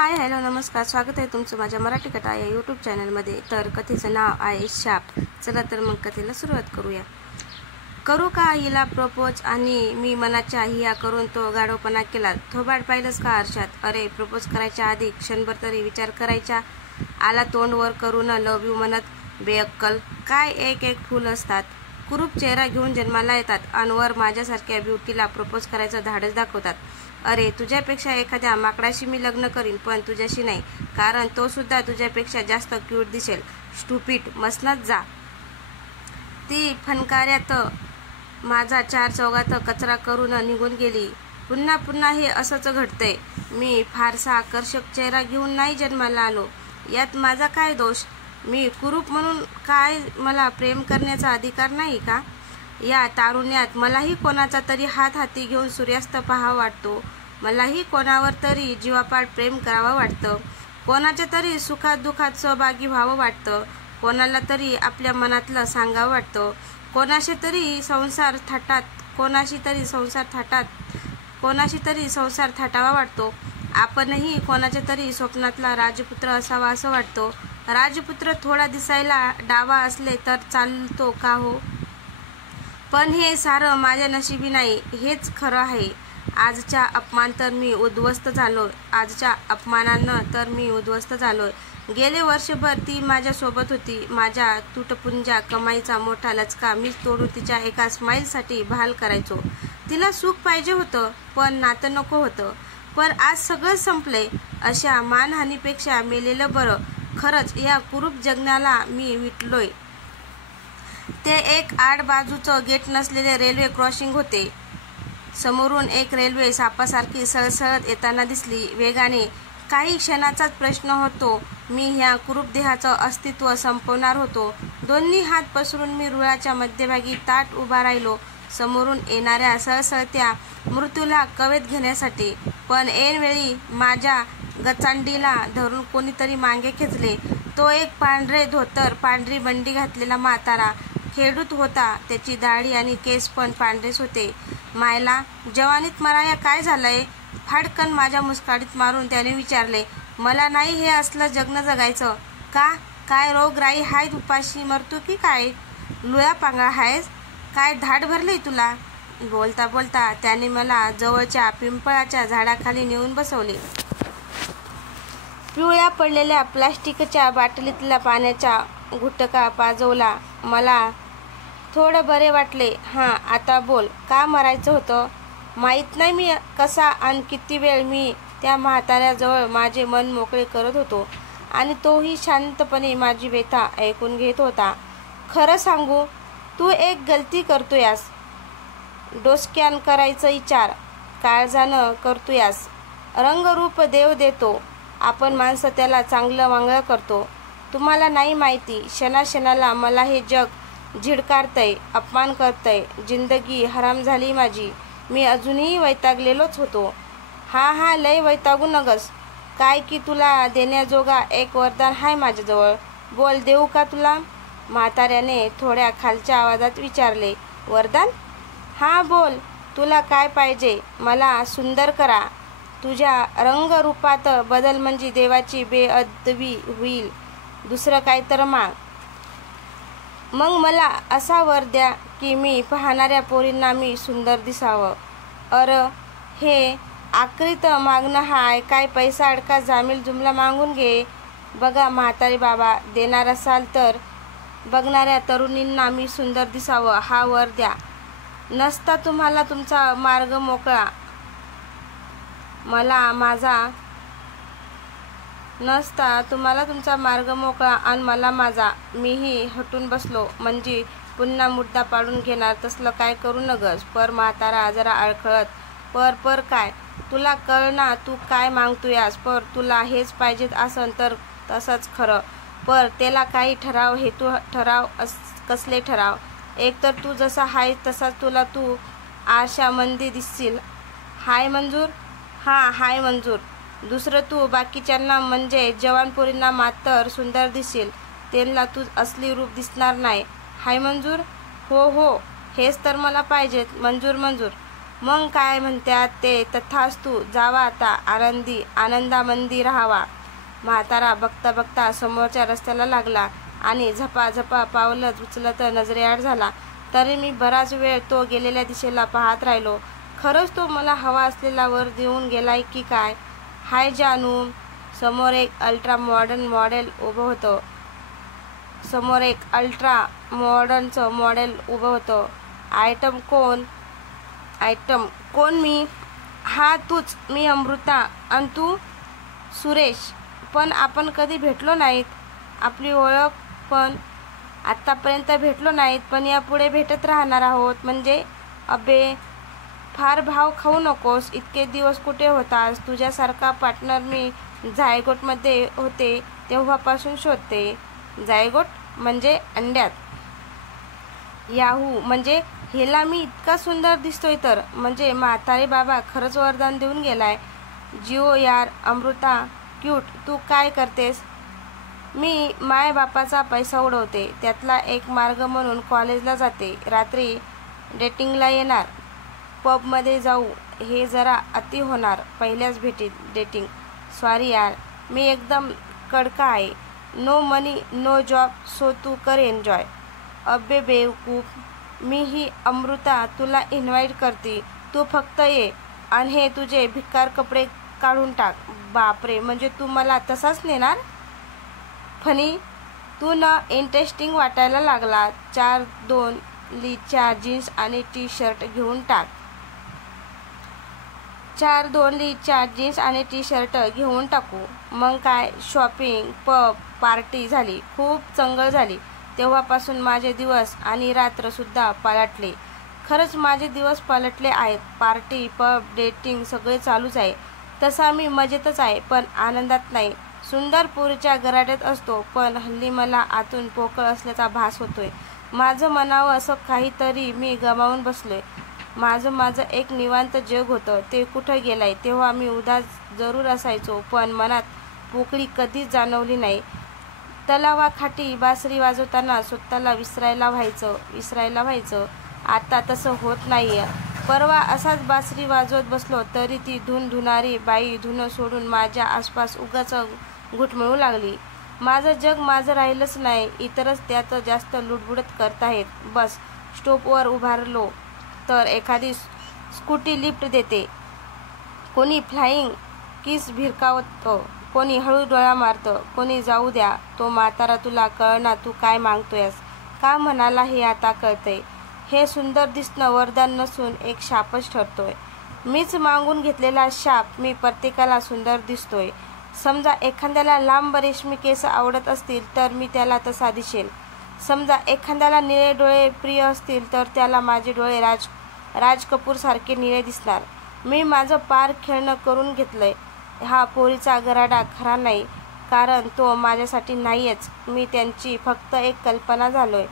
Hi hello नमस्कार, स्वागत आहे तुमचं माझ्या मराठी कथा या यूट्यूब चॅनलमध्ये। तर कथेचं नाव आहे शाप। चला तर मग कथेला सुरुवात करूया। करू का हिला प्रपोज? आणि मी मनाच्या हिया करून तो गाढवपणा केला। थोबाड पाहिलंस का आरशात? अरे प्रपोज करायच्या आधी क्षणभर तरी विचार करायचा। आला तोंड वर करून लव यू म्हणत बेअक्कल। काय एक एक फूल असतात, कुरूप चेहरा घेऊन जन्माला येतात आणि वर माझ्यासारख्या ब्युटीला प्रपोज करायचं धाडस दाखवतात। अरे तुझ्यापेक्षा एखाद्या माकडाशी मी लग्न करीन, पण तुझ्याशी नाही, कारण तो सुद्धा तुझ्यापेक्षा जास्त क्यूट दिसेल। स्टुपिड, मसनात जा। ती फणकाऱ्यात माझा चार चौघात कचरा करून निघून गेली। पुन्हा पुन्हा हे असंच घडतंय। मी फारसा आकर्षक चेहरा घेऊन नाही जन्माला आलो, यात माझा काय दोष? मी कुरूप म्हणून काय मला प्रेम करण्याचा अधिकार नाही का? या तारुण्यात मलाही कोणाचा तरी हात हाती घेऊन सूर्यास्त पाहावा वाटतो। मलाही कोणावर तरी जीवापाड प्रेम करावं वाटतं। कोणाच्या तरी सुखात दुःखात सहभागी व्हावं वाटतं। कोणाला तरी आपल्या मनातलं सांगावं वाटतं। कोणाशी तरी संसार थाटावा वाटतो। आपणही कोणाच्या तरी स्वप्नातला राजपुत्र असावा असं वाटतो। राजपुत्र थोडा दिसायला डावा असले तर चालतो का हो? पण हे सारं माझ्या नशिबी नाही, हेच खरं आहे। आजच्या अपमानानं तर मी उद्ध्वस्त झालोय। गेले वर्षभर ती माझ्या सोबत होती। माझ्या तुटपुंजा कमाईचा मोठा लचका मीच तोडून तिच्या एका स्माईलसाठी बहाल करायचो। तिला सुख पाहिजे होतं, पण नातं नको होतं। पण आज सगळं संपलंय। अशा मानहानीपेक्षा मेलेलं बरं। खरंच या कुरूप जगण्याला मी विटलोय। ते एक आड बाजूचं गेट नसलेले रेल्वे क्रॉसिंग होते। समोरून एक रेल्वे सापासारखी सळसळत येताना दिसली वेगाने। काही क्षणाचाच प्रश्न होतो, मी ह्या कुरूप देहाचं अस्तित्व संपवणार होतो। दोन्ही हात पसरून मी रुळाच्या मध्यभागी ताठ उभा राहिलो, समोरून येणाऱ्या सळसळत्या मृत्यूला कवेत घेण्यासाठी। पण ऐनवेळी माझ्या गचांडीला धरून कोणीतरी मागे खेचले। तो एक पांढरे धोतर, पांढरी बंडी घातलेला म्हातारा खेडूत होता। त्याची दाढी आणि केस पण पांढरेच होते। मायला, जवानीत मराया काय झालंय? फाडकन माझ्या मुस्काडीत मारून त्याने विचारले, मला नाही हे असलं जगणं जगायचं का? काय रोगराई हाय? उपाशी मरतो की काय? लुळा पांगळा हायस? काय धाड भरली तुला? बोलता बोलता त्याने मला जवळच्या पिंपळाच्या झाडाखाली नेऊन बसवले। पिवळ्या पडलेल्या प्लास्टिकच्या बाटलीतला पाण्याचा घुटका पाजवला। मला थोडं बरे वाटले। हां, आता बोल, का मरायचं होतं? माहीत नाही मी कसा आणि किती वेळ मी त्या म्हाताऱ्याजवळ माझे मन मोकळे करत होतो, आणि तोही शांतपणे माझी व्यथा ऐकून घेत होता। खरं सांगू, तू एक गलती करतोयास। डोसक्यान करायचं विचार, काळजानं करतोयास। रंगरूप देव देतो, आपण माणसं त्याला चांगलं वांगळं करतो। तुम्हाला नाही माहिती, क्षणाक्षणाला मला हे जग झिडकारतंय, अपमान करतंय। जिंदगी हराम झाली माझी। मी अजूनही वैतागलेलोच होतो। हा लय वैतागू नगस। काय की तुला देण्याजोगा एक वरदान हाय माझ्याजवळ। बोल, देऊ का तुला? म्हाताऱ्याने थोड्या खालच्या आवाजात विचारले। वरदान? हां बोल, तुला काय पाहिजे? मला सुंदर करा, तुझ्या रंगरूपात बदल म्हणजे देवाची बेअदबी होईल। दुसरं काय तर माग। मग मला असा वर द्या की मी पाहणाऱ्या पोरींना मी सुंदर दिसावं। हे आकृत मागणं हाय काय? पैसा अडका जामील जुमला मागून घे। बघा म्हातारे बाबा, देणार असाल तर बघणाऱ्या तरुणींना मी सुंदर दिसावं हा वर द्या। नसता तुम्हाला तुमचा मार्ग मोकळा, आणि मला माझा। मीही हटून बसलो, म्हणजे पुन्हा मुद्दा पाडून घेणार तसलं काय करू नगस। पर म्हातारा जरा अडखळत, पर काय? तुला कळ ना तू काय मागतोयास? पर तुला हेच पाहिजेत असन तर तसंच खरं, पर त्याला काही ठराव, हेतू ठराव। कसले ठराव? एक तर तू जसा हाय तसाच तुला तू आरशामंदी दिसशील, हाय मंजूर? हां हाय मंजूर। दुसरं, तू बाकीच्यांना म्हणजे जवान पोरींना मात्र सुंदर दिसशील, त्यांना तू असली रूप दिसणार नाही, हाय मंजूर? हो हेच तर मला पाहिजेत, मंजूर। मग काय म्हणतात ते तथास्तु, जावा आता, आनंदामंदी राहावा. म्हातारा बघता बघता समोरच्या रस्त्याला लागला आणि झपाझपा पावलं उचलत नजरेआड झाला. तरी मी बराच वेळ तो गेलेल्या दिशेला पाहत राहिलो. खरंच तो मला हवा असलेला वर देऊन गेलाय की काय? हाय जानू. समोर एक अल्ट्रा मॉडर्न मॉडेल उभं होतं. आयटम कोण? मी. हा तूच. मी अमृता. आणि तू? सुरेश. पण आपण कधी भेटलो नाहीत. आपली ओळख पण आत्तापर्यंत भेटलो नाहीत, पण यापुढे भेटत राहणार आहोत. म्हणजे अबे, फार भाव खाऊ नकोस. इतके दिवस कुठे होतास? तुझ्यासारखा पार्टनर मी जायगोटमध्ये होते तेव्हापासून शोधते. जायगोट म्हणजे अंड्यात. याहू, म्हणजे हेला मी इतका सुंदर दिसतोय तर? म्हणजे म्हातारे बाबा खरंच वरदान देऊन गेलाय. जिओ यार. अमृता क्यूट. तू काय करतेस? मी मायबापाचा पैसा उडवते. त्यातला एक मार्ग म्हणून कॉलेजला जाते. रात्री डेटिंगला येणार. पबमध्ये जाऊ. हे जरा अति होणार पहिल्याच भेटीत डेटिंग. सॉरी यार, मी एकदम कडका आहे. नो मनी नो जॉब, सो तू कर एन्जॉय. अबे बेवकूफ, मी ही अमृता तुला इन्व्हाइट करते. तू फक्त ये आणि हे तुझे भिकार कपडे काढून टाक. बापरे, म्हणजे तू मला तसाच नेणार? फनी, तू न इंटरेस्टिंग वाटायला लागला. 4-2 लीच्या जीन्स आणि टी शर्ट घेऊन टाक. 4-2 लीच्या जीन्स आणि टी शर्ट घेऊन टाकू. मग काय, शॉपिंग, पब, पार्टी झाली. खूप चंगळ झाली. तेव्हापासून माझे दिवस आणि रात्रसुद्धा पालटले. खरंच माझे दिवस पालटले आहेत. पार्टी, पब, डेटिंग सगळे चालूच आहे. तसा मी मजेतच आहे, पण आनंदात नाही. सुंदर पोरीच्या गराड्यात असतो, पण हल्ली मला आतून पोकळ असल्याचा भास होतोय. माझं म्हणावं असं काहीतरी मी गमावून बसलोय. माझं एक निवांत जग होतं, ते कुठं गेलंय? तेव्हा मी उदास जरूर असायचो, पण मनात पोकळी कधीच जाणवली नाही. तलावाकाठी बासरी वाजवताना स्वतःला विसरायला व्हायचं. आता तसं होत नाहीये. परवा असाच बासरी वाजवत बसलो, तरी ती धून धुणारी बाई धुणं सोडून माझ्या आसपास उगाच घुटमळू लागली. माझं जग माझं राहिलंच नाही. इतरच त्यात जास्त लुडबुडत करताहेत. बस स्टॉपवर उभारलो तर एखादी स्कूटी लिफ्ट देते. कोणी फ्लाइंग किस भिरकावतं, कोणी हळू डोळा मारतं, कोणी जाऊ द्या तो म्हातारा तुला कळना तू काय मागतोयस. का म्हणाला हे आता कळतंय. हे सुंदर दिसणं वरदान नसून एक शापच ठरतोय. मीच मागून घेतलेला शाप. मी प्रत्येकाला सुंदर दिसतोय. समजा एखाद्याला लांब रेशमी केस आवडत असतील तर मी त्याला तसा दिसेल. समजा एखाद्याला निळे डोळे प्रिय असतील तर त्याला माझे डोळे राज कपूर सारखे निळे दिसणार. मी माझं पार खेळणं करून घेतलंय. हा पोरीचा गराडा खरा नाही, कारण तो माझ्यासाठी नाहीच. मी त्यांची फक्त एक कल्पना झालोय.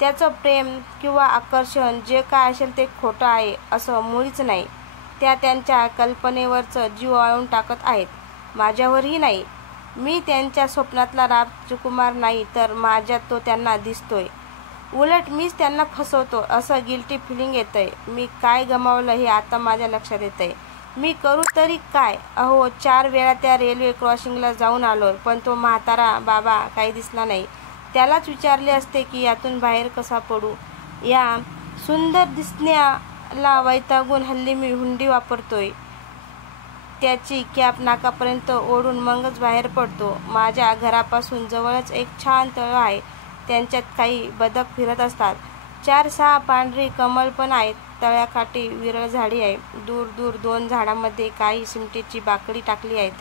त्याचं प्रेम किंवा आकर्षण जे काय असेल ते खोटं आहे असं मुळीच नाही. त्या त्यांच्या कल्पनेवरच जीव आळून टाकत आहेत, माझ्यावरही नाही. मी त्यांच्या स्वप्नातला राजकुमार नाही, तर माझ्यात तो त्यांना दिसतोय. उलट मीच त्यांना फसवतो असं गिल्टी फिलिंग येतंय. मी काय गमावलं हे आता माझ्या लक्षात येतंय. मी करू तरी काय? अहो, 4 वेळा त्या रेल्वे क्रॉसिंगला जाऊन आलोय, पण तो म्हातारा बाबा काही दिसला नाही. त्यालाच विचारले असते की यातून बाहेर कसा पडू. या सुंदर दिसण्याला वैतागून हल्ली मी हुंडी वापरतोय. त्याची कॅप नाकापर्यंत ओढून मगच बाहेर पडतो. माझ्या घरापासून जवळच एक छान तळ आहे. त्यांच्यात काही बदक फिरत असतात. 4-6 पांढरी कमळ पण आहेत. तळ्याकाठी विरळ झाडी आहे. दूर दूर 2 झाडांमध्ये काही सिमटेची बाकडी टाकली आहेत.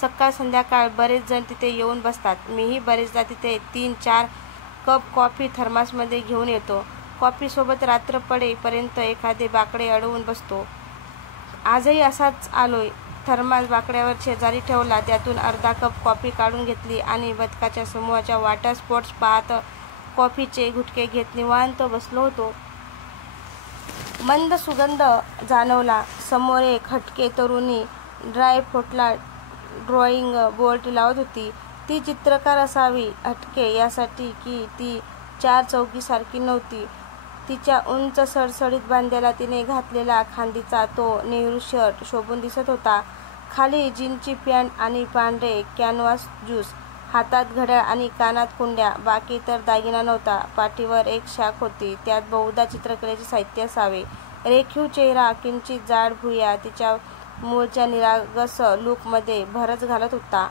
सकाळ संध्याकाळ बरेच जण तिथे येऊन बसतात. मीही बरेचदा तिथे 3-4 कप कॉफी थर्मासमध्ये घेऊन येतो. कॉफीसोबत रात्र पडेपर्यंत एखादे बाकडे अडवून बसतो. आजही असाच आलोय. थर्मास बाकड्यावर शेजारी ठेवला. त्यातून अर्धा कप कॉफी काढून घेतली आणि बदकाच्या समूहाच्या वॉटर स्पोर्ट्स पाहत कॉफीचे घुटके घेत निवांत बसलो होतो. मंद सुगंध जाणवला. समोर एक हटके तरुणी ड्रायफ्रूटला ड्रॉइंग बोर्ड लावत होती. ती चित्रकार असावी. हटके यासाठी की ती 4 चौकीसारखी नव्हती. तिच्या उंच सडसडीत बांध्याला तिने घातलेला खांदीचा तो नेहरू शर्ट शोभून दिसत होता. खाली जीनची पॅन्ट आणि पांढरे कॅनव्हास शूज. हातात घड्याळ आणि कानात कुंड्या. बाकी तर दागिना नव्हता. पाठीवर एक शाख होती. त्यात बहुधा चित्रकलेचे साहित्य असावे. रेखीव चेहरा, किंचित जाड भुवया तिच्या मूळच्या निरागस लूकमध्ये भरच घालत होता.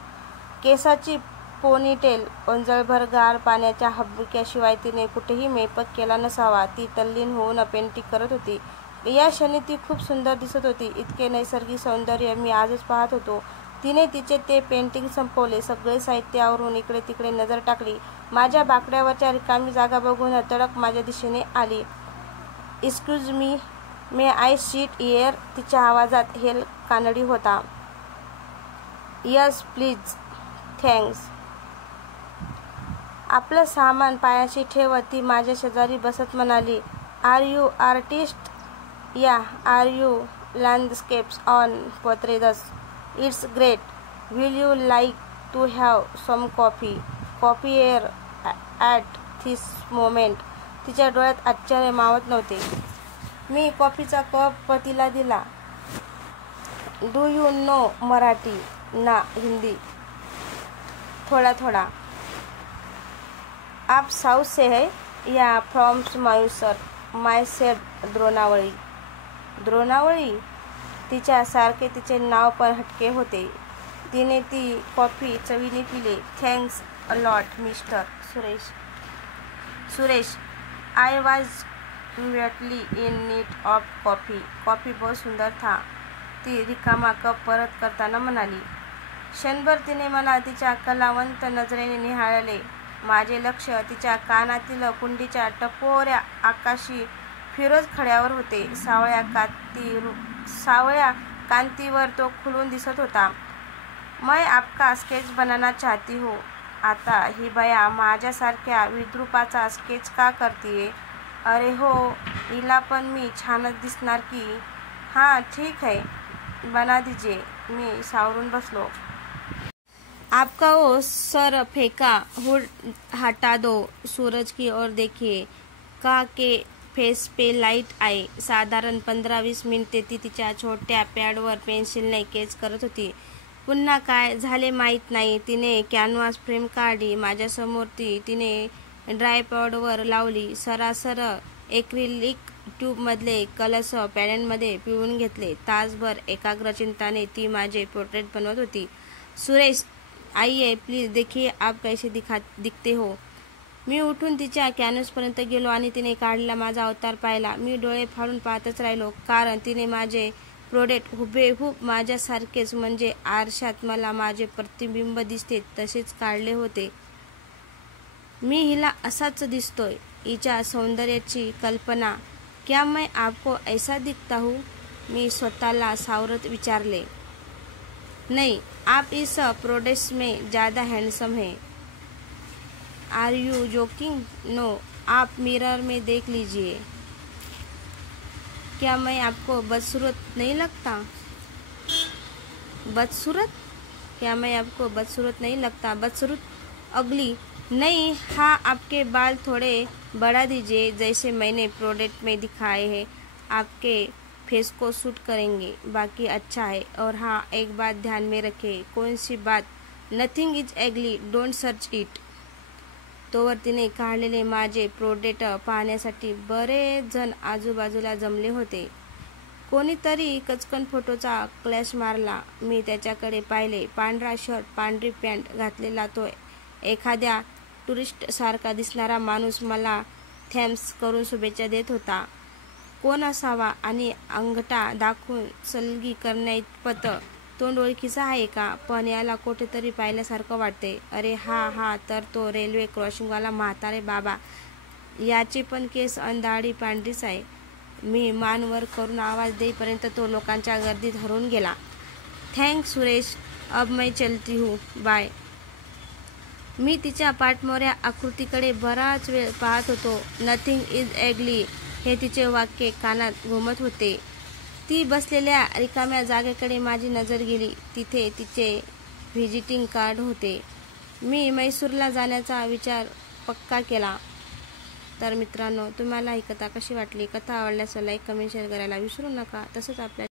केसाची पोनीटेल ओंजळभर गार पाण्याच्या हबक्याशिवाय तिने कुठेही मेकअप केला नसावा. ती तल्लीन होऊन पेंटिंग करत होती. या क्षणी ती खूप सुंदर दिसत होती. इतके नैसर्गिक सौंदर्य मी आजच पाहत होतो. तिने तिचे ते पेंटिंग संपवले. सगळे साहित्य आवरून इकडे तिकडे नजर टाकली. माझ्या बाकड्यावरच्या रिकामी जागा बघून तडक माझ्या दिशेने आली. Excuse me, may I sit here? तिच्या आवाजात हेल कानडी होता. Yes please, thanks. आपलं सामान पायाशी ठेवत ती माझ्या शेजारी बसत म्हणाली, are you artist? Yeah. Are you landscapes on portraits? It's great. Will you like to have some coffee? Coffee here at this moment? तिच्या डोळ्यात आश्चर्य मावत नव्हते. मी कॉफीचा कप तिला दिला. Do you know Marathi? ना, हिंदी थोडा थोडा. आप साऊथ से है? या, फ्रॉम मायूसर. My sed द्रोणावळी. द्रोणावळी? तिच्यासारखे तिचे नाव पण हटके होते. तिने ती कॉफी चवीने पिली. Thanks a lot mister Suresh. I was badly in need of coffee. Coffee बहुत सुंदर था. ती रिकामा कप परत करताना म्हणाली. क्षणभर तिने मला तिच्या कलावंत नजरेने निहाळले. माझे लक्ष तिच्या कानातील कुंडीच्या टपोऱ्या आकाशी फिरोज खड्यावर होते. सावळ्या कांतीवर तो खुलून दिसत होता. मैं आपका स्केच बनाना चाहती हूँ. आता ही बया माझ्यासारख्या विद्रूपाचा स्केच का करतीये? अरे हो, हिला पण मी छानच दिसणार की. हां ठीक है, बना दीजिए. मी सावरून बसलो. आपका वो सर फेंका, हुड हटा दो, सूरज की ओर देखिए. का के फेस पे लाईट आहे. साधारण 15-20 मिनिटे ती तिच्या छोट्या पॅडवर पेन्सिलने केच करत होती. पुन्हा काय झाले माहीत नाही. तिने कॅनव्हास फ्रेम काढली. माझ्यासमोर तिने ड्रायपॉडवर लावली. सरासर एक्रिलिक ट्यूबमधले कलर्स पॅडमध्ये पिळून घेतले. तासभर एकाग्र चिंताने ती माझे पोर्ट्रेट बनवत होती. सुरेश, आइए प्लीज देखिए आप कैसे दिखते हो. मी उठून तिच्या कॅनव्हासपर्यंत गेलो आणि तिने काढलेला माझा अवतार पाहिला. मी डोळे फाडून पाहतच राहिलो, कारण तिने माझे प्रोडेक्ट हुबेहूब माझ्यासारखेच, म्हणजे आरशात मला माझे प्रतिबिंब दिसते तसेच काढले होते. मी हिला असाच दिसतोय. हिच्या सौंदर्याची कल्पना. क्या मैं आपको ऐसा दिखता हूँ? मी स्वतःला सावरत विचारले. नहीं, आप इस प्रोडेक्ट में ज़्यादा हैंडसम हैं. Are you joking? नो, आप मिरर में देख लीजिए. क्या मैं आपको बदसूरत नहीं लगता? बदसूरत? क्या मैं आपको बदसूरत नहीं लगता? बदसूरत? अगली? नहीं. हाँ, आपके बाल थोड़े बढ़ा दीजिए, जैसे मैंने प्रोडक्ट में दिखाए हैं. आपके फेस को सूट करेंगे. बाकी अच्छा है. और हाँ, एक बात ध्यान में रखें. कौन सी बात? Nothing is ugly, don't search it. तोवर तिने काढलेले माझे प्रोडक्ट पाहण्यासाठी बरेच जण आजूबाजूला जमले होते. कोणीतरी कचकन फोटोचा क्लॅश मारला. मी त्याच्याकडे पाहिले. पांढरा शर्ट, पांढरी पॅन्ट घातलेला तो एखाद्या टुरिस्टसारखा दिसणारा माणूस मला थँक्स करून शुभेच्छा देत होता. कोण असावा? आणि अंगठा दाखवून सलगी करण्याइतपत तोंड ओळखीचा आहे का? पण याला कुठेतरी पाहिल्यासारखं वाटते. अरे हा तर तो रेल्वे क्रॉसिंगवाला म्हातारे बाबा. याचे पण केस आणि दाढी पांढरीच आहे. मी मान वर करून आवाज देईपर्यंत तो लोकांच्या गर्दीत हरवून गेला. थँक्स सुरेश, अब मैं चलती हूँ, बाय. मी तिच्या पाठमोऱ्या आकृतीकडे बराच वेळ पाहत होतो. नथिंग इज एगली हे तिचे वाक्य कानात घुमत होते. ती बसलेल्या रिकाम्या जागेकडे माझी नजर गेली. तिथे तिचे व्हिजिटिंग कार्ड होते. मी म्हैसूरला जाण्याचा विचार पक्का केला. तर मित्रांनो, तुम्हाला ही कथा कशी वाटली? कथा आवडल्यास लाईक, कमेंट, शेअर करायला विसरू नका. तसंच आपल्या